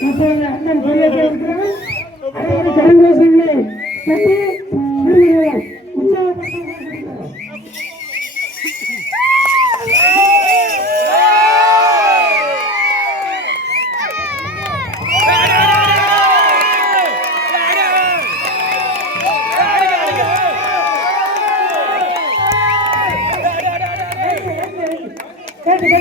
இப்பொழுது அண்ணன் பெரிய இருக்கிறார் அனைவரும் கரங்கோசங்களை கட்டி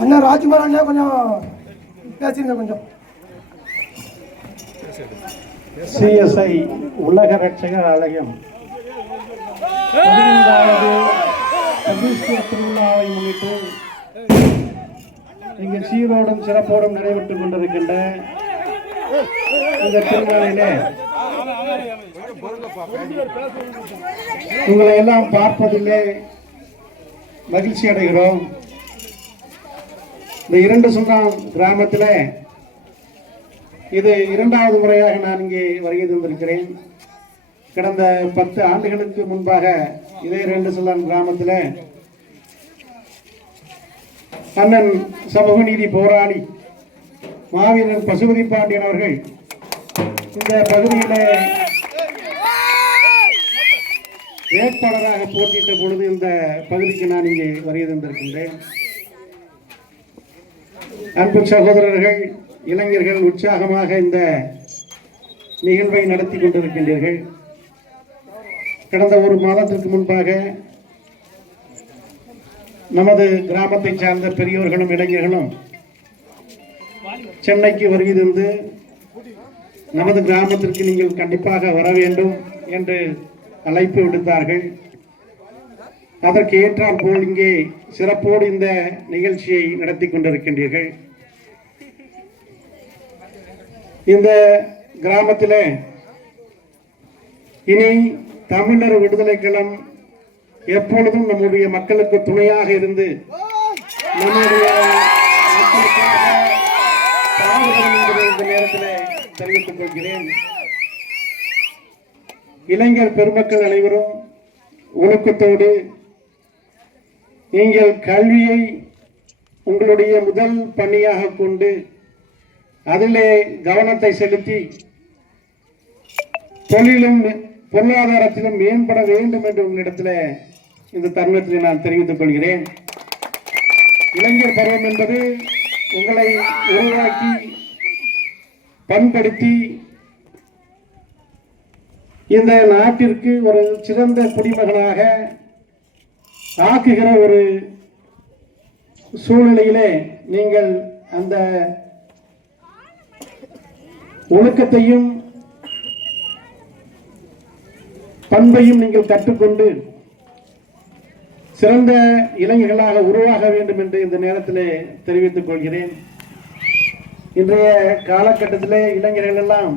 அண்ணா ராஜ்குமார் அண்ணா கொஞ்சம் பேசுங்க கொஞ்சம். சிஎஸ்ஐ உலக ரட்சகர் ஆலயம். பதினைந்தாவது சதீஸ்வர திருவிழாவை முன்னிட்டு இங்கு சீரோடும் சிறப்போடும் நடைபெற்றுக் கொண்டிருக்கின்ற இந்த திருநாளிலே உங்களை எல்லாம் பார்ப்பதிலே மகிழ்ச்சி அடைகிறோம் இந்த இரண்டு சுங்கம் கிராமத்தில் இது இரண்டாவது முறையாக நான் இங்கே வருகை தந்திருக்கிறேன். கடந்த பத்து ஆண்டுகளுக்கு முன்பாக இதே ரெண்டு சுல்லான் கிராமத்தில் அண்ணன் சமூக நீதி போராளி மாவீரன் பசுபதி பாண்டியன் அவர்கள் இந்த பகுதியில் வேட்பாளராக போட்டியிட்ட பொழுது இந்த பகுதிக்கு நான் இங்கே வருகை தந்திருக்கின்றேன். அன்பு சகோதரர்கள் இளைஞர்கள் உற்சாகமாக இந்த நிகழ்வை நடத்தி கொண்டிருக்கின்றீர்கள். கடந்த ஒரு மாதத்திற்கு முன்பாக நமது கிராமத்தை சார்ந்த பெரியோர்களும் இளைஞர்களும் சென்னைக்கு வருகை நமது கிராமத்திற்கு நீங்கள் கண்டிப்பாக வர வேண்டும் என்று அழைப்பு விடுத்தார்கள். அதற்கு ஏற்றால் போல் இங்கே சிறப்போடு இந்த நிகழ்ச்சியை நடத்தி கொண்டிருக்கின்றீர்கள். இந்த கிராமத்தில் இனி தமிழர் விடுதலை களம் எப்பொழுதும் நம்முடைய மக்களுக்கு துணையாக இருந்து நம்முடைய இந்த தெரிவித்துக் கொள்கிறேன். இளைஞர் பெருமக்கள் அனைவரும் ஒழுக்கத்தோடு நீங்கள் கல்வியை உங்களுடைய முதல் பணியாக கொண்டு அதிலே கவனத்தை செலுத்தி தொழிலும் பொருளாதாரத்திலும் மேம்பட வேண்டும் என்று உங்களிடத்தில் இந்த தருணத்தில் நான் தெரிவித்துக் கொள்கிறேன். இளைஞர் பருவம் என்பது உங்களை உருவாக்கி பண்படுத்தி இந்த நாட்டிற்கு ஒரு சிறந்த குடிமகனாக ஆக்குகிற ஒரு சூழ்நிலையிலே நீங்கள் அந்த ஒழுக்கத்தையும் பண்பையும் நீங்கள் கற்றுக்கொண்டு சிறந்த இளைஞர்களாக உருவாக வேண்டும் என்று இந்த நேரத்தில் தெரிவித்துக் கொள்கிறேன். இன்றைய காலகட்டத்திலே இளைஞர்கள் எல்லாம்